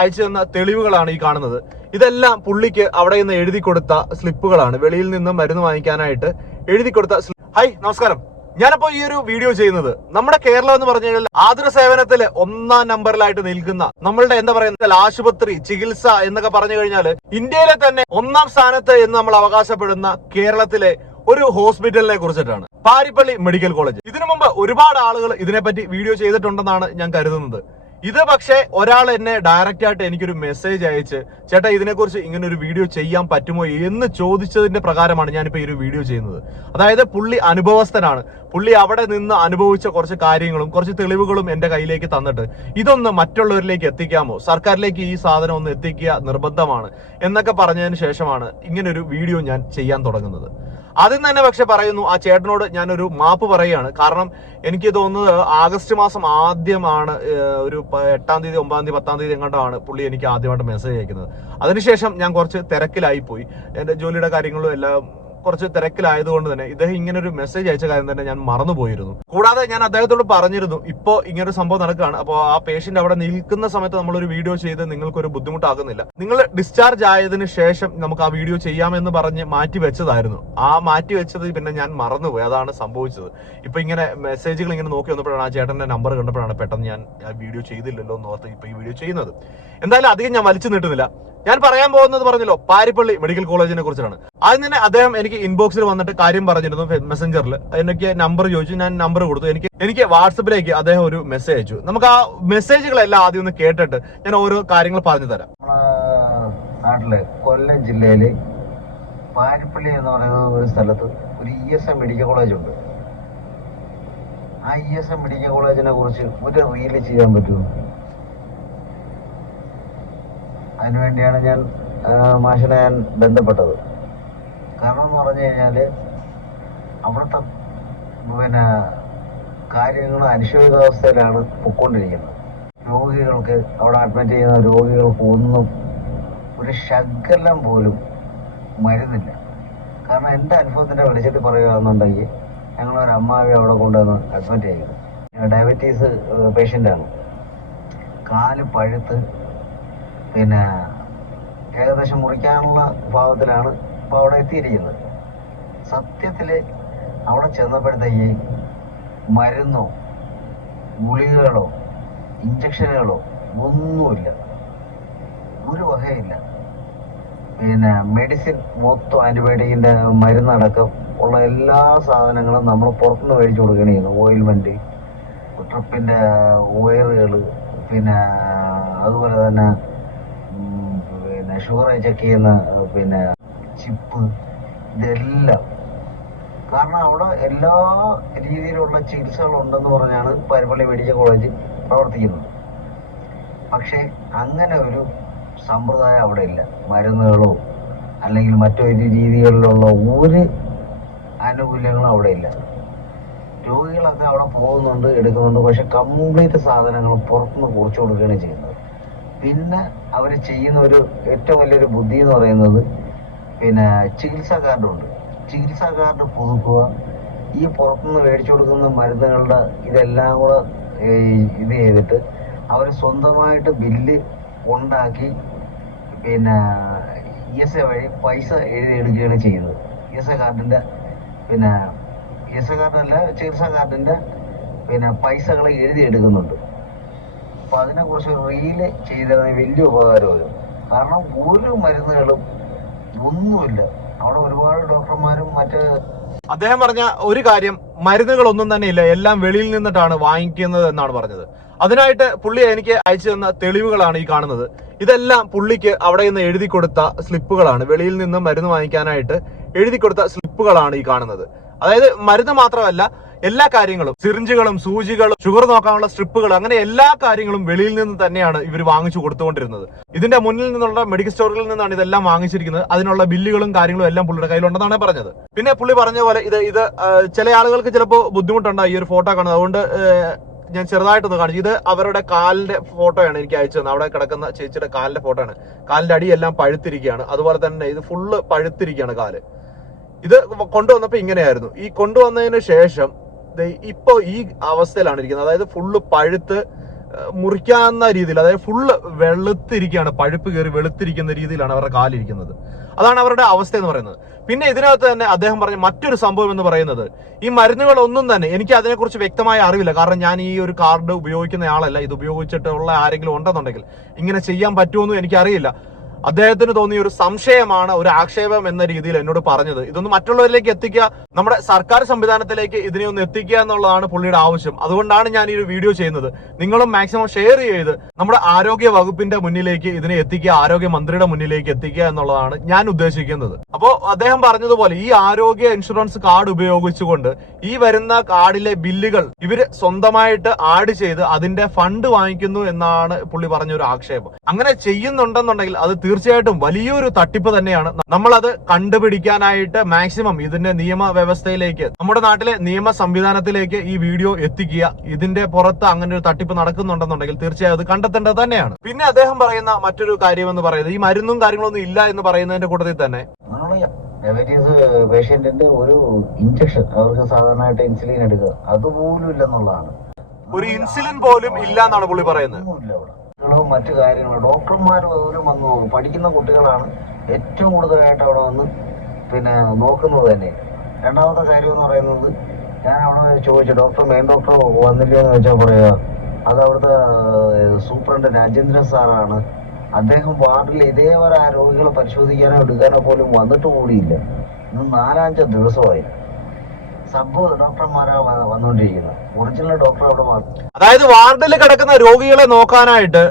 അയച്ചു തന്ന തെളിവുകളാണ് ഈ കാണുന്നത്. ഇതെല്ലാം പുള്ളിക്ക് അവിടെ നിന്ന് എഴുതി കൊടുത്ത സ്ലിപ്പുകളാണ്. വെളിയിൽ നിന്ന് മരുന്ന് വാങ്ങിക്കാനായിട്ട് എഴുതി കൊടുത്ത ഹായ് നമസ്കാരം. ഞാനിപ്പോ ഈ ഒരു വീഡിയോ ചെയ്യുന്നത് നമ്മുടെ കേരളം എന്ന് പറഞ്ഞു കഴിഞ്ഞാൽ ആതുര സേവനത്തിൽ ഒന്നാം നമ്പറിലായിട്ട് നിൽക്കുന്ന നമ്മളുടെ എന്താ പറയുക ആശുപത്രി ചികിത്സ എന്നൊക്കെ പറഞ്ഞു കഴിഞ്ഞാൽ ഇന്ത്യയിലെ തന്നെ ഒന്നാം സ്ഥാനത്ത് എന്ന് നമ്മൾ അവകാശപ്പെടുന്ന കേരളത്തിലെ ഒരു ഹോസ്പിറ്റലിനെ കുറിച്ചിട്ടാണ്. Parippally medical college. ഇതിനു മുമ്പ് ഒരുപാട് ആളുകൾ ഇതിനെപ്പറ്റി വീഡിയോ ചെയ്തിട്ടുണ്ടെന്നാണ് ഞാൻ കരുതുന്നത്. ഇത് പക്ഷേ ഒരാൾ എന്നെ ഡയറക്റ്റ് ആയിട്ട് എനിക്കൊരു മെസ്സേജ് അയച്ച് ചേട്ടാ ഇതിനെക്കുറിച്ച് ഇങ്ങനെ ഒരു വീഡിയോ ചെയ്യാൻ പറ്റുമോ? എന്ന് ചോദിച്ചതിന്റെ പ്രകാരമാണ് ഞാനിപ്പോ ഈ ഒരു വീഡിയോ ചെയ്യുന്നത്. അതായത് പുള്ളി അനുഭവസ്ഥനാണ്. പുള്ളി അവിടെ നിന്ന് അനുഭവിച്ച കുറച്ച് കാര്യങ്ങളും കുറച്ച് തെളിവുകളും എന്റെ കയ്യിലേക്ക് തന്നിട്ട് ഇതൊന്ന് മറ്റുള്ളവരിലേക്ക് എത്തിക്കാമോ? സർക്കാരിലേക്ക് ഈ സാധനം ഒന്ന് എത്തിക്കുക നിർബന്ധമാണ്. എന്നൊക്കെ പറഞ്ഞതിന് ശേഷമാണ് ഇങ്ങനൊരു വീഡിയോ ഞാൻ ചെയ്യാൻ തുടങ്ങുന്നത്. ആദ്യം തന്നെ പക്ഷെ പറയുന്നു ആ ചേട്ടനോട് ഞാനൊരു മാപ്പ് പറയുകയാണ്. കാരണം എനിക്ക് തോന്നുന്നത് ആഗസ്റ്റ് മാസം ആദ്യമാണ് ഒരു എട്ടാം തീയതി ഒമ്പതാം തീയതി പത്താം തീയതി എങ്ങോട്ടാണ് പുള്ളി എനിക്ക് ആദ്യമായിട്ട് മെസ്സേജ് അയക്കുന്നത്. അതിനുശേഷം ഞാൻ കുറച്ച് തിരക്കിലായി പോയി എന്റെ ജോലിയുടെ കാര്യങ്ങളും എല്ലാം കുറച്ച് തിരക്കിലായതുകൊണ്ട് തന്നെ ഇദ്ദേഹം ഇങ്ങനെ ഒരു മെസ്സേജ് അയച്ച കാര്യം തന്നെ ഞാൻ മറന്നുപോയിരുന്നു. കൂടാതെ ഞാൻ അദ്ദേഹത്തോട് പറഞ്ഞിരുന്നു ഇപ്പോ ഇങ്ങനൊരു സംഭവം നടക്കുകയാണ് അപ്പോൾ ആ പേഷ്യന്റ് അവിടെ നിൽക്കുന്ന സമയത്ത് നമ്മളൊരു വീഡിയോ ചെയ്ത് നിങ്ങൾക്കൊരു ബുദ്ധിമുട്ടാകുന്നില്ല. നിങ്ങൾ ഡിസ്ചാർജ് ആയതിനു ശേഷം നമുക്ക് ആ വീഡിയോ ചെയ്യാമെന്ന് പറഞ്ഞ് മാറ്റി വെച്ചതായിരുന്നു. ആ മാറ്റി വെച്ചത് പിന്നെ ഞാൻ മറന്നുപോയി. അതാണ് സംഭവിച്ചത്. ഇപ്പൊ ഇങ്ങനെ മെസ്സേജുകൾ ഇങ്ങനെ നോക്കി വന്നപ്പോഴാണ് ആ ചേട്ടന്റെ നമ്പർ കണ്ടപ്പോഴാണ് പെട്ടെന്ന് ഞാൻ ആ വീഡിയോ ചെയ്തില്ലല്ലോ എന്ന് ഓർത്ത് ഇപ്പൊ ഈ വീഡിയോ ചെയ്യുന്നത്. എന്തായാലും അധികം ഞാൻ വലിച്ചു നീട്ടുന്നില്ല. ഞാൻ പറയാൻ പോകുന്നത് പറഞ്ഞല്ലോ പാരിപ്പള്ളി മെഡിക്കൽ കോളേജിനെ കുറിച്ചാണ്. ആദ്യം തന്നെ അദ്ദേഹം എനിക്ക് ഇൻബോക്സിൽ വന്നിട്ട് കാര്യം പറഞ്ഞിരുന്നു മെസ്സഞ്ചറിൽ എനിക്ക് നമ്പർ ചോദിച്ചു ഞാൻ നമ്പർ കൊടുത്തു. എനിക്ക് എനിക്ക് വാട്സപ്പിലേക്ക് അദ്ദേഹം ഒരു മെസ്സേജ് അയച്ചു. നമുക്ക് ആ മെസ്സേജുകളെല്ലാം ആദ്യം ഒന്ന് കേട്ടിട്ട് ഞാൻ ഓരോ കാര്യങ്ങൾ പറഞ്ഞു തരാം. നാട്ടിൽ കൊല്ലം ജില്ലയിൽ പാരിപ്പള്ളി എന്ന് പറയുന്ന ഒരു സ്ഥലത്ത് ഒരു E S M medical college ഉണ്ട്. ആ ഇ എസ് എം മെഡിക്കൽ കോളേജിനെ കുറിച്ച് ഒരു റീൽ ചെയ്യാൻ പറ്റുമോ? അതിനുവേണ്ടിയാണ് ഞാൻ മാഷിനെ ഞാൻ ബന്ധപ്പെട്ടത്. കാരണം എന്ന് പറഞ്ഞു കഴിഞ്ഞാൽ അവിടുത്തെ പിന്നെ കാര്യങ്ങൾ അനിശ്ചിതാവസ്ഥയിലാണ് പൊക്കൊണ്ടിരിക്കുന്നത്. രോഗികൾക്ക് അവിടെ അഡ്മിറ്റ് ചെയ്യുന്ന രോഗികൾക്ക് ഒന്നും ഒരു ശകലം പോലും മരുന്നില്ല. കാരണം എന്റെ അനുഭവത്തിന്റെ വെളിച്ചത്തിൽ പറയുകയാണെന്നുണ്ടെങ്കിൽ ഞങ്ങളൊരു അമ്മാവി അവിടെ കൊണ്ടുവന്ന് അഡ്മിറ്റ് ചെയ്തു. ഡയബറ്റീസ് പേഷ്യന്റാണ് കാൽ പഴുത്ത് പിന്നെ ഏകദേശം മുറിക്കാനുള്ള ഭാവത്തിലാണ് ഇപ്പോൾ അവിടെ എത്തിയിരിക്കുന്നത്. സത്യത്തിൽ അവിടെ ചെന്നപ്പോഴത്തേക്ക് മരുന്നോ ഗുളികകളോ ഇഞ്ചക്ഷനുകളോ ഒന്നുമില്ല. ഒരു വകയില്ല പിന്നെ മെഡിസിൻ മൊത്തം ആന്റിബയോട്ടിക്കിന്റെ മരുന്നടക്കം ഉള്ള എല്ലാ സാധനങ്ങളും നമ്മൾ പുറത്തുനിന്ന് മേടിച്ചു കൊടുക്കുകയാണ് ചെയ്യുന്നത്. ഓയിൽമെന്റ് ട്രിപ്പിന്റെ വയറുകൾ പിന്നെ അതുപോലെ തന്നെ ഷുഗർ ചെക്ക് ചെയ്യുന്ന പിന്നെ ചിപ്പ് ഇതെല്ലാം. കാരണം അവിടെ എല്ലാ രീതിയിലുള്ള ചികിത്സകളുണ്ടെന്ന് പറഞ്ഞാണ് പാരിപ്പള്ളി മെഡിക്കൽ കോളേജ് പ്രവർത്തിക്കുന്നത്. പക്ഷേ അങ്ങനെ ഒരു സമ്പ്രദായം അവിടെ ഇല്ല. മരുന്നുകളോ അല്ലെങ്കിൽ മറ്റൊരു രീതികളിലുള്ള ഒരു ആനുകൂല്യങ്ങളും അവിടെ ഇല്ല. രോഗികളൊക്കെ അവിടെ പോകുന്നുണ്ട് എടുക്കുന്നുണ്ട്. പക്ഷെ കംപ്ലീറ്റ് സാധനങ്ങൾ പുറത്തുനിന്ന് കുറിച്ചു കൊടുക്കുകയാണ് ചെയ്യുന്നത്. പിന്നെ അവർ ചെയ്യുന്ന ഒരു ഏറ്റവും വലിയൊരു ബുദ്ധി എന്ന് പറയുന്നത് പിന്നെ ചികിത്സാ കാർഡുണ്ട്. ചികിത്സാ കാർഡ് പുതുക്കുക ഈ പുറത്തുനിന്ന് മേടിച്ചു കൊടുക്കുന്ന മരുന്നുകളുടെ ഇതെല്ലാം കൂടെ ഇത് ചെയ്തിട്ട് അവർ സ്വന്തമായിട്ട് ബില്ല് ഉണ്ടാക്കി പിന്നെ ഇ എസ് എ വഴി പൈസ എഴുതി എടുക്കുകയാണ് ചെയ്യുന്നത്. ഇ എസ് എ കാർഡിന്റെ പിന്നെ ഇ എസ് എ കാർഡല്ല ചികിത്സാ കാർഡിന്റെ പിന്നെ പൈസകൾ എഴുതിയെടുക്കുന്നുണ്ട് അപ്പോൾ അതിനെക്കുറിച്ച് റീൽ ചെയ്തത് വലിയ ഉപകാരമായിരുന്നു കാരണം ഒരു മരുന്നുകളും ഒന്നുമില്ല. അവിടെ ഒരുപാട് ഡോക്ടർമാരും മറ്റ് അദ്ദേഹം പറഞ്ഞ ഒരു കാര്യം മരുന്നുകളൊന്നും തന്നെ ഇല്ല. എല്ലാം വെളിയിൽ നിന്നിട്ടാണ് വാങ്ങിക്കുന്നത് എന്നാണ് പറഞ്ഞത്. അതിനായിട്ട് പുള്ളി എനിക്ക് അയച്ചു തന്ന തെളിവുകളാണ് ഈ കാണുന്നത്. ഇതെല്ലാം പുള്ളിക്ക് അവിടെ നിന്ന് എഴുതി കൊടുത്ത സ്ലിപ്പുകളാണ്. വെളിയിൽ നിന്ന് മരുന്ന് വാങ്ങിക്കാനായിട്ട് എഴുതി കൊടുത്ത സ്ലിപ്പുകളാണ് ഈ കാണുന്നത്. അതായത് മരുന്ന് മാത്രമല്ല എല്ലാ കാര്യങ്ങളും സിറിഞ്ചുകളും സൂചികളും ഷുഗർ നോക്കാനുള്ള സ്ട്രിപ്പുകൾ അങ്ങനെ എല്ലാ കാര്യങ്ങളും വെളിയിൽ നിന്ന് തന്നെയാണ് ഇവർ വാങ്ങിച്ചു കൊടുത്തുകൊണ്ടിരുന്നത്. ഇതിന്റെ മുന്നിൽ നിന്നുള്ള മെഡിക്കൽ സ്റ്റോറുകളിൽ നിന്നാണ് ഇതെല്ലാം വാങ്ങിച്ചിരിക്കുന്നത്. അതിനുള്ള ബില്ലുകളും കാര്യങ്ങളും എല്ലാം പുള്ളിയുടെ കയ്യിലുണ്ടെന്നാണ് പറഞ്ഞത്. പിന്നെ പുള്ളി പറഞ്ഞ പോലെ ഇത് ഇത് ചില ആളുകൾക്ക് ചിലപ്പോൾ ബുദ്ധിമുട്ടുണ്ടായി ഈ ഒരു ഫോട്ടോ കാണുന്നത്. അതുകൊണ്ട് ഞാൻ ചെറുതായിട്ടൊന്ന് കാണിച്ചു. ഇത് അവരുടെ കാലിന്റെ ഫോട്ടോയാണ് എനിക്ക് അയച്ചു തന്നെ അവിടെ കിടക്കുന്ന ചേച്ചിയുടെ കാലിന്റെ ഫോട്ടോ ആണ് കാലിന്റെ അടിയെല്ലാം പഴുത്തിരിക്കുകയാണ്. അതുപോലെ തന്നെ ഇത് ഫുള്ള് പഴുത്തിരിക്കുകയാണ് കാൽ. ഇത് കൊണ്ടുവന്നപ്പോൾ ഇങ്ങനെയായിരുന്നു. ഈ കൊണ്ടുവന്നതിന് ശേഷം ദേ ഇപ്പൊ ഈ അവസ്ഥയിലാണ് ഇരിക്കുന്നത്. അതായത് ഫുള്ള് പഴുത്ത് മുറിക്കാവുന്ന രീതിയിൽ അതായത് ഫുള്ള് വെളുത്തിരിക്കുകയാണ്. പഴുപ്പ് കയറി വെളുത്തിരിക്കുന്ന രീതിയിലാണ് അവരുടെ കാലിരിക്കുന്നത് അതാണ് അവരുടെ അവസ്ഥ എന്ന് പറയുന്നത്. പിന്നെ ഇതിനകത്ത് തന്നെ അദ്ദേഹം പറഞ്ഞ മറ്റൊരു സംഭവം എന്ന് പറയുന്നത് ഈ മരുന്നുകൾ ഒന്നും തന്നെ എനിക്ക് അതിനെക്കുറിച്ച് വ്യക്തമായ അറിവില്ല. കാരണം ഞാൻ ഈ ഒരു കാർഡ് ഉപയോഗിക്കുന്ന ആളല്ല. ഇത് ഉപയോഗിച്ചിട്ടുള്ള ആരെങ്കിലും ഉണ്ടെന്നുണ്ടെങ്കിൽ ഇങ്ങനെ ചെയ്യാൻ പറ്റുമെന്നും എനിക്കറിയില്ല. അദ്ദേഹത്തിന് തോന്നിയ ഒരു സംശയമാണ് ഒരു ആക്ഷേപം എന്ന രീതിയിൽ എന്നോട് പറഞ്ഞത്. ഇതൊന്ന് മറ്റുള്ളവരിലേക്ക് എത്തിക്കുക നമ്മുടെ സർക്കാർ സംവിധാനത്തിലേക്ക് ഇതിനെ ഒന്ന് എത്തിക്കുക എന്നുള്ളതാണ് പുള്ളിയുടെ ആവശ്യം. അതുകൊണ്ടാണ് ഞാൻ ഈ ഒരു വീഡിയോ ചെയ്യുന്നത്. നിങ്ങളും മാക്സിമം ഷെയർ ചെയ്ത് നമ്മുടെ ആരോഗ്യ വകുപ്പിന്റെ മുന്നിലേക്ക് ഇതിനെ എത്തിക്കുക ആരോഗ്യ മന്ത്രിയുടെ മുന്നിലേക്ക് എത്തിക്കുക എന്നുള്ളതാണ് ഞാൻ ഉദ്ദേശിക്കുന്നത്. അപ്പോൾ അദ്ദേഹം പറഞ്ഞതുപോലെ ഈ ആരോഗ്യ ഇൻഷുറൻസ് കാർഡ് ഉപയോഗിച്ചുകൊണ്ട് ഈ വരുന്ന കാർഡിലെ ബില്ലുകൾ ഇവർ സ്വന്തമായിട്ട് ആഡ് ചെയ്ത് അതിന്റെ ഫണ്ട് വാങ്ങിക്കുന്നു എന്നാണ് പുള്ളി പറഞ്ഞ ഒരു ആക്ഷേപം. അങ്ങനെ ചെയ്യുന്നുണ്ടെന്നുണ്ടെങ്കിൽ അത് തീർച്ചയായിട്ടും വലിയൊരു തട്ടിപ്പ് തന്നെയാണ്. നമ്മളത് കണ്ടുപിടിക്കാനായിട്ട് മാക്സിമം ഇതിന്റെ നിയമ വ്യവസ്ഥയിലേക്ക് നമ്മുടെ നാട്ടിലെ നിയമ സംവിധാനത്തിലേക്ക് ഈ വീഡിയോ എത്തിക്കുക. ഇതിന്റെ പുറത്ത് അങ്ങനെ ഒരു തട്ടിപ്പ് നടക്കുന്നുണ്ടെന്നുണ്ടെങ്കിൽ തീർച്ചയായും അത് കണ്ടെത്തേണ്ടത് തന്നെയാണ്. പിന്നെ അദ്ദേഹം പറയുന്ന മറ്റൊരു കാര്യം എന്ന് പറയുന്നത് ഈ മരുന്നും കാര്യങ്ങളൊന്നും ഇല്ല എന്ന് പറയുന്നതിന്റെ കൂട്ടത്തിൽ തന്നെ. ഡയബറ്റീസ് പേഷ്യന്റിന്റെ ഒരു ഇഞ്ചക്ഷൻ അവർക്ക് സാധാരണയായിട്ട് ഇൻസുലിൻ എടുക്കുക അതുപോലും ഇല്ലെന്നുള്ളതാണ്. ഒരു ഇൻസുലിൻ പോലും ഇല്ല എന്നാണ് പുള്ളി പറയുന്നത്. കുട്ടികളും മറ്റു കാര്യങ്ങളും. ഡോക്ടർമാർ പോലും വന്നു. പഠിക്കുന്ന കുട്ടികളാണ് ഏറ്റവും കൂടുതലായിട്ട് അവിടെ വന്ന് പിന്നെ നോക്കുന്നത് തന്നെ. രണ്ടാമത്തെ കാര്യം എന്ന് പറയുന്നത് ഞാൻ അവിടെ ചോദിച്ചു ഡോക്ടർ മെയിൻ ഡോക്ടർ വന്നില്ല എന്ന് വെച്ചാൽ പറയുക? അത് അവിടുത്തെ സൂപ്രണ്ട് രാജേന്ദ്രൻ സാറാണ്. അദ്ദേഹം വാർഡിൽ ഇതേവരെ ആ രോഗികളെ പരിശോധിക്കാനോ എടുക്കാനോ പോലും വന്നിട്ട് കൂടിയില്ല. ഇന്ന് നാലാഞ്ചോ ദിവസമായി. സബ് ഡോക്ടർമാരാ വ- വന്നുകൊണ്ടിരിക്കുന്നത് ഒറിജിനൽ ഡോക്ടർ അവിടെ അതായത് വാർഡിൽ കിടക്കുന്ന രോഗികളെ നോക്കാനായിട്ട്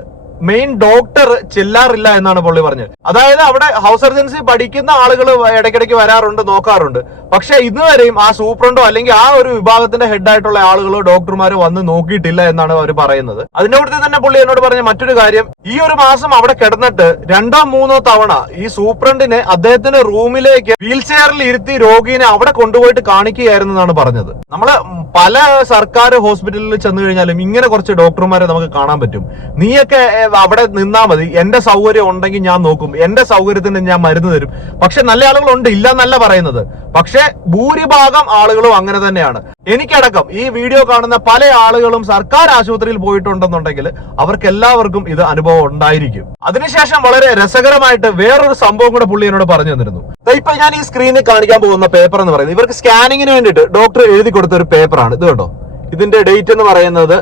മെയിൻ ഡോക്ടർ ചെല്ലാറില്ല എന്നാണ് പുള്ളി പറഞ്ഞത്. അതായത് അവിടെ ഹൗസ് സർജൻസി പഠിക്കുന്ന ആളുകൾ ഇടയ്ക്കിടയ്ക്ക് വരാറുണ്ട് നോക്കാറുണ്ട്. പക്ഷെ ഇന്നുവരെയും ആ സൂപ്രണ്ടോ അല്ലെങ്കിൽ ആ ഒരു വിഭാഗത്തിന്റെ ഹെഡ് ആയിട്ടുള്ള ആളുകളോ ഡോക്ടർമാരോ വന്ന് നോക്കിയിട്ടില്ല എന്നാണ് അവർ പറയുന്നത്. അതിന്റെ കൂട്ടത്തിൽ തന്നെ പുള്ളി എന്നോട് പറഞ്ഞ മറ്റൊരു കാര്യം ഈ ഒരു മാസം അവിടെ കിടന്നിട്ട് രണ്ടോ മൂന്നോ തവണ ഈ സൂപ്രണ്ടിനെ അദ്ദേഹത്തിന്റെ റൂമിലേക്ക് വീൽ ചെയറിൽ ഇരുത്തി രോഗീനെ അവിടെ കൊണ്ടുപോയിട്ട് കാണിക്കുകയായിരുന്നു എന്നാണ് പറഞ്ഞത്. നമ്മൾ പല സർക്കാർ ഹോസ്പിറ്റലിൽ ചെന്ന് കഴിഞ്ഞാലും ഇങ്ങനെ കുറച്ച് ഡോക്ടർമാരെ നമുക്ക് കാണാൻ പറ്റും. നീയൊക്കെ അവിടെ നിന്നാ മതി. എന്റെ സൗകര്യം ഉണ്ടെങ്കിൽ ഞാൻ നോക്കും. എന്റെ സൗകര്യത്തിന് ഞാൻ മരുന്ന് തരും. പക്ഷെ നല്ല ആളുകളുണ്ട്. ഇല്ല എന്നല്ല പറയുന്നത്. പക്ഷെ ഭൂരിഭാഗം ആളുകളും അങ്ങനെ തന്നെയാണ്. എനിക്കടക്കം ഈ വീഡിയോ കാണുന്ന പല ആളുകളും സർക്കാർ ആശുപത്രിയിൽ പോയിട്ടുണ്ടെന്നുണ്ടെങ്കിൽ അവർക്ക് എല്ലാവർക്കും ഇത് അനുഭവം ഉണ്ടായിരിക്കും. അതിനുശേഷം വളരെ രസകരമായിട്ട് വേറൊരു സംഭവം കൂടെ പുള്ളി എന്നോട് പറഞ്ഞു തന്നിരുന്നു. ഇപ്പൊ ഞാൻ ഈ സ്ക്രീനിൽ കാണിക്കാൻ പോകുന്ന പേപ്പർ എന്ന് പറയുന്നത്. ഇവർക്ക് സ്കാനിങ്ങിന് വേണ്ടിയിട്ട് ഡോക്ടർ എഴുതി കൊടുത്ത ഒരു പേപ്പറാണ് ഇത് കേട്ടോ ഇതിന്റെ ഡേറ്റ് എന്ന് പറയുന്നത്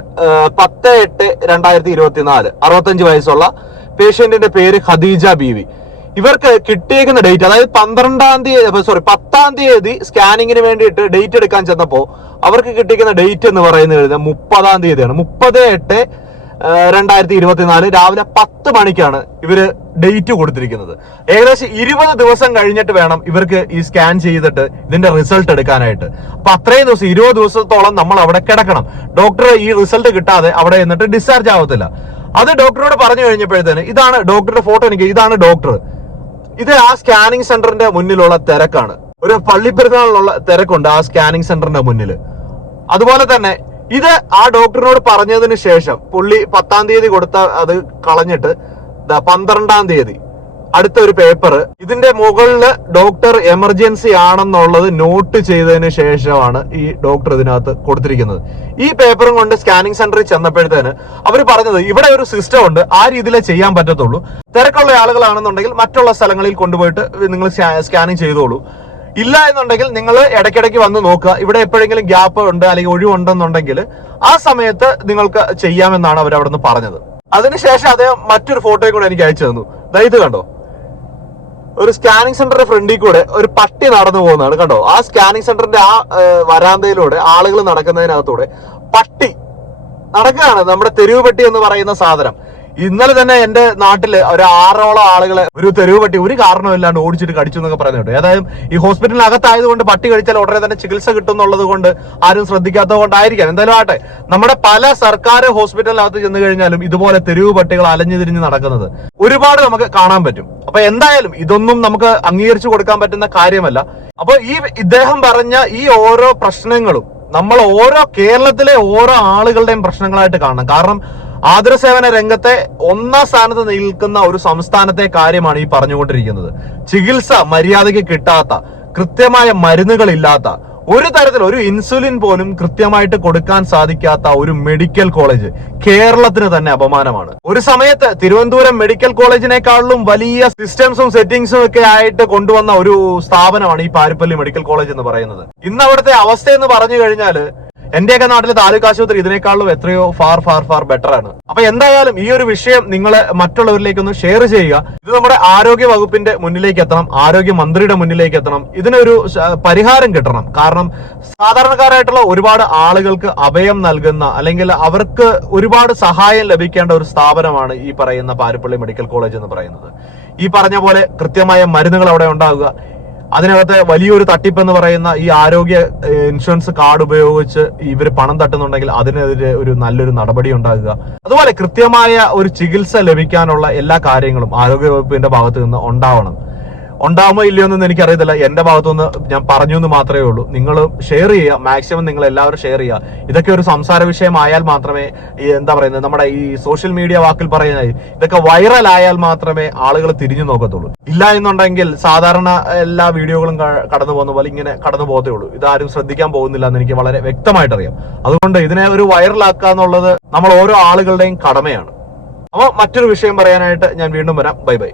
പത്ത് എട്ട് രണ്ടായിരത്തി ഇരുപത്തിനാല് അറുപത്തഞ്ച് വയസ്സുള്ള പേഷ്യന്റിന്റെ പേര് ഖദീജ ബീവി. ഇവർക്ക് കിട്ടിയേക്കുന്ന ഡേറ്റ് അതായത് പന്ത്രണ്ടാം തീയതി സോറി പത്താം തീയതി സ്കാനിങ്ങിന് വേണ്ടിയിട്ട് ഡേറ്റ് എടുക്കാൻ ചെന്നപ്പോ അവർക്ക് കിട്ടിയിരിക്കുന്ന ഡേറ്റ് എന്ന് പറയുന്നത് മുപ്പതാം തീയതിയാണ്. മുപ്പത് എട്ട് രണ്ടായിരത്തി ഇരുപത്തിനാല് രാവിലെ പത്ത് മണിക്കാണ് ഇവർ ഡേറ്റ് കൊടുത്തിരിക്കുന്നത്. ഏകദേശം ഇരുപത് ദിവസം കഴിഞ്ഞിട്ട് വേണം ഇവർക്ക് ഈ സ്കാൻ ചെയ്തിട്ട് ഇതിന്റെ റിസൾട്ട് എടുക്കാനായിട്ട്. അപ്പൊ അത്രയും ദിവസം ഇരുപത് ദിവസത്തോളം നമ്മൾ അവിടെ കിടക്കണം. ഡോക്ടർ ഈ റിസൾട്ട് കിട്ടാതെ അവിടെ എന്നിട്ട് ഡിസ്ചാർജ് ആവത്തില്ല. അത് ഡോക്ടറോട് പറഞ്ഞു കഴിഞ്ഞപ്പോഴത്തേന് ഇതാണ് ഡോക്ടറുടെ ഫോട്ടോ എനിക്ക് ഇതാണ് ഡോക്ടർ. ഇത് ആ സ്കാനിങ് സെന്ററിന്റെ മുന്നിലുള്ള തിരക്കാണ്. ഒരു പള്ളിപ്പെരുന്നാളിലുള്ള തിരക്കുണ്ട് ആ സ്കാനിങ് സെന്ററിന്റെ മുന്നിൽ അതുപോലെ തന്നെ ഇത് ആ ഡോക്ടറിനോട് പറഞ്ഞതിന് ശേഷം പുള്ളി പത്താം തീയതി കൊടുത്ത അത് കളഞ്ഞിട്ട് പന്ത്രണ്ടാം തീയതി. അടുത്ത ഒരു പേപ്പർ ഇതിന്റെ മുകളിൽ ഡോക്ടർ എമർജൻസി ആണെന്നുള്ളത് നോട്ട് ചെയ്തതിന് ശേഷമാണ് ഈ ഡോക്ടർ ഇതിനകത്ത് കൊടുത്തിരിക്കുന്നത്. ഈ പേപ്പറും കൊണ്ട് സ്കാനിങ് സെന്ററിൽ ചെന്നപ്പോഴത്തേന് അവർ പറഞ്ഞത് ഇവിടെ ഒരു സിസ്റ്റം ഉണ്ട് ആ രീതിയിലേ ചെയ്യാൻ പറ്റത്തുള്ളൂ. തിരക്കുള്ള ആളുകളാണെന്നുണ്ടെങ്കിൽ മറ്റുള്ള സ്ഥലങ്ങളിൽ കൊണ്ടുപോയിട്ട് നിങ്ങൾ സ്കാനിങ് ചെയ്തോളൂ. ഇല്ല എന്നുണ്ടെങ്കിൽ നിങ്ങൾ ഇടയ്ക്കിടയ്ക്ക് വന്ന് നോക്കുക. ഇവിടെ എപ്പോഴെങ്കിലും ഗ്യാപ്പ് ഉണ്ട് അല്ലെങ്കിൽ ഒഴിവുണ്ടെന്നുണ്ടെങ്കിൽ ആ സമയത്ത് നിങ്ങൾക്ക് ചെയ്യാമെന്നാണ് അവർ അവിടെ നിന്ന് പറഞ്ഞത്. അതിനുശേഷം അദ്ദേഹം മറ്റൊരു ഫോട്ടോയും കൂടെ എനിക്ക് അയച്ചു തന്നു. ഇത് കണ്ടോ? ഒരു സ്കാനിങ് സെന്ററിന്റെ ഫ്രണ്ടിൽ കൂടെ ഒരു പട്ടി നടന്നു പോകുന്നതാണ്. കണ്ടോ? ആ സ്കാനിങ് സെന്ററിന്റെ ആ വരാന്തയിലൂടെ ആളുകൾ നടക്കുന്നതിനകത്തൂടെ പട്ടി നടക്കുകയാണ് നമ്മുടെ തെരുവ് പെട്ടി എന്ന് പറയുന്ന സാധനം. ഇന്നലെ തന്നെ എന്റെ നാട്ടിൽ ഒരു ആറോളം ആളുകളെ ഒരു തെരുവ് പട്ടി ഒരു കാരണമില്ലാണ്ട് ഓടിച്ചിട്ട് കടിച്ചു എന്നൊക്കെ പറയുന്നത് കേട്ടോ ഏതായാലും ഈ ഹോസ്പിറ്റലിനകത്തായതുകൊണ്ട് പട്ടി കഴിച്ചാൽ ഉടനെ തന്നെ ചികിത്സ കിട്ടുന്നുള്ളത് കൊണ്ട് ആരും ശ്രദ്ധിക്കാത്തത് കൊണ്ടായിരിക്കാം. എന്തായാലും ആട്ടെ നമ്മുടെ പല സർക്കാർ ഹോസ്പിറ്റലിനകത്ത് ചെന്ന് കഴിഞ്ഞാലും ഇതുപോലെ തെരുവ് പട്ടികൾ അലഞ്ഞു തിരിഞ്ഞ് നടക്കുന്നത് ഒരുപാട് നമുക്ക് കാണാൻ പറ്റും. അപ്പൊ എന്തായാലും ഇതൊന്നും നമുക്ക് അംഗീകരിച്ചു കൊടുക്കാൻ പറ്റുന്ന കാര്യമല്ല. അപ്പൊ ഈ ഇദ്ദേഹം പറഞ്ഞ ഈ ഓരോ പ്രശ്നങ്ങളും നമ്മൾ ഓരോ കേരളത്തിലെ ഓരോ ആളുകളുടെയും പ്രശ്നങ്ങളായിട്ട് കാണണം. കാരണം ആതുരസേവന രംഗത്തെ ഒന്നാം സ്ഥാനത്ത് നിൽക്കുന്ന ഒരു സംസ്ഥാനത്തെ കാര്യമാണ് ഈ പറഞ്ഞുകൊണ്ടിരിക്കുന്നത്. ചികിത്സ മര്യാദയ്ക്ക് കിട്ടാത്ത കൃത്യമായ മരുന്നുകളില്ലാത്ത ഒരു തരത്തിൽ ഒരു ഇൻസുലിൻ പോലും കൃത്യമായിട്ട് കൊടുക്കാൻ സാധിക്കാത്ത ഒരു മെഡിക്കൽ കോളേജ് കേരളത്തിന് തന്നെ അപമാനമാണ്. ഒരു സമയത്ത് തിരുവനന്തപുരം മെഡിക്കൽ കോളേജിനേക്കാളും വലിയ സിസ്റ്റംസും സെറ്റിംഗ്സും ഒക്കെ ആയിട്ട് കൊണ്ടുവന്ന ഒരു സ്ഥാപനമാണ് ഈ പാരിപ്പള്ളി മെഡിക്കൽ കോളേജ് എന്ന് പറയുന്നത്. ഇന്ന് അവിടുത്തെ അവസ്ഥ എന്ന് പറഞ്ഞു കഴിഞ്ഞാൽ എന്റെയൊക്കെ നാട്ടിലെ താലൂക്ക് ആശുപത്രി ഇതിനേക്കാളും എത്രയോ ഫാർ ഫാർ ഫാർ ബെറ്റർ ആണ്. അപ്പൊ എന്തായാലും ഈ ഒരു വിഷയം നിങ്ങൾ മറ്റുള്ളവരിലേക്ക് ഒന്ന് ഷെയർ ചെയ്യുക. ഇത് നമ്മുടെ ആരോഗ്യ വകുപ്പിന്റെ മുന്നിലേക്ക് എത്തണം ആരോഗ്യ മന്ത്രിയുടെ മുന്നിലേക്ക് എത്തണം. ഇതിനൊരു പരിഹാരം കിട്ടണം. കാരണം സാധാരണക്കാരായിട്ടുള്ള ഒരുപാട് ആളുകൾക്ക് അഭയം നൽകുന്ന അല്ലെങ്കിൽ അവർക്ക് ഒരുപാട് സഹായം ലഭിക്കേണ്ട ഒരു സ്ഥാപനമാണ് ഈ പറയുന്ന പാരിപ്പള്ളി മെഡിക്കൽ കോളേജ് എന്ന് പറയുന്നത്. ഈ പറഞ്ഞ പോലെ കൃത്യമായ മരുന്നുകൾ അവിടെ ഉണ്ടാവുക. അതിനകത്ത് വലിയൊരു തട്ടിപ്പ് എന്ന് പറയുന്ന ഈ ആരോഗ്യ ഇൻഷുറൻസ് കാർഡ് ഉപയോഗിച്ച് ഇവർ പണം തട്ടുന്നുണ്ടെങ്കിൽ അതിനെതിരെ ഒരു നല്ലൊരു നടപടി ഉണ്ടാകുക. അതുപോലെ കൃത്യമായ ഒരു ചികിത്സ ലഭിക്കാനുള്ള എല്ലാ കാര്യങ്ങളും ആരോഗ്യവകുപ്പിന്റെ ഭാഗത്ത് നിന്ന് ഉണ്ടാവണം. ഉണ്ടാവുമോ ഇല്ലയോ എന്നൊന്നും എനിക്കറിയത്തില്ല. എന്റെ ഭാഗത്തുനിന്ന് ഞാൻ പറഞ്ഞു എന്ന് മാത്രമേ ഉള്ളൂ. നിങ്ങൾ ഷെയർ ചെയ്യുക. മാക്സിമം നിങ്ങൾ എല്ലാവരും ഷെയർ ചെയ്യുക. ഇതൊക്കെ ഒരു സംസാര വിഷയമായാൽ മാത്രമേ ഈ എന്താ പറയുന്നത് നമ്മുടെ ഈ സോഷ്യൽ മീഡിയ വാക്കിൽ പറയുന്നത് ഇതൊക്കെ വൈറൽ ആയാൽ മാത്രമേ ആളുകൾ തിരിഞ്ഞു നോക്കത്തുള്ളൂ. ഇല്ല എന്നുണ്ടെങ്കിൽ സാധാരണ എല്ലാ വീഡിയോകളും കടന്നു പോകുന്ന പോലെ ഇങ്ങനെ കടന്നു പോകത്തേ ഉള്ളൂ. ഇതാരും ശ്രദ്ധിക്കാൻ പോകുന്നില്ല എന്ന് എനിക്ക് വളരെ വ്യക്തമായിട്ട് അറിയാം അതുകൊണ്ട് ഇതിനെ ഒരു വൈറലാക്കുക എന്നുള്ളത് നമ്മൾ ഓരോ ആളുകളുടെയും കടമയാണ്. അപ്പോൾ മറ്റൊരു വിഷയം പറയാനായിട്ട് ഞാൻ വീണ്ടും വരാം. Bye bye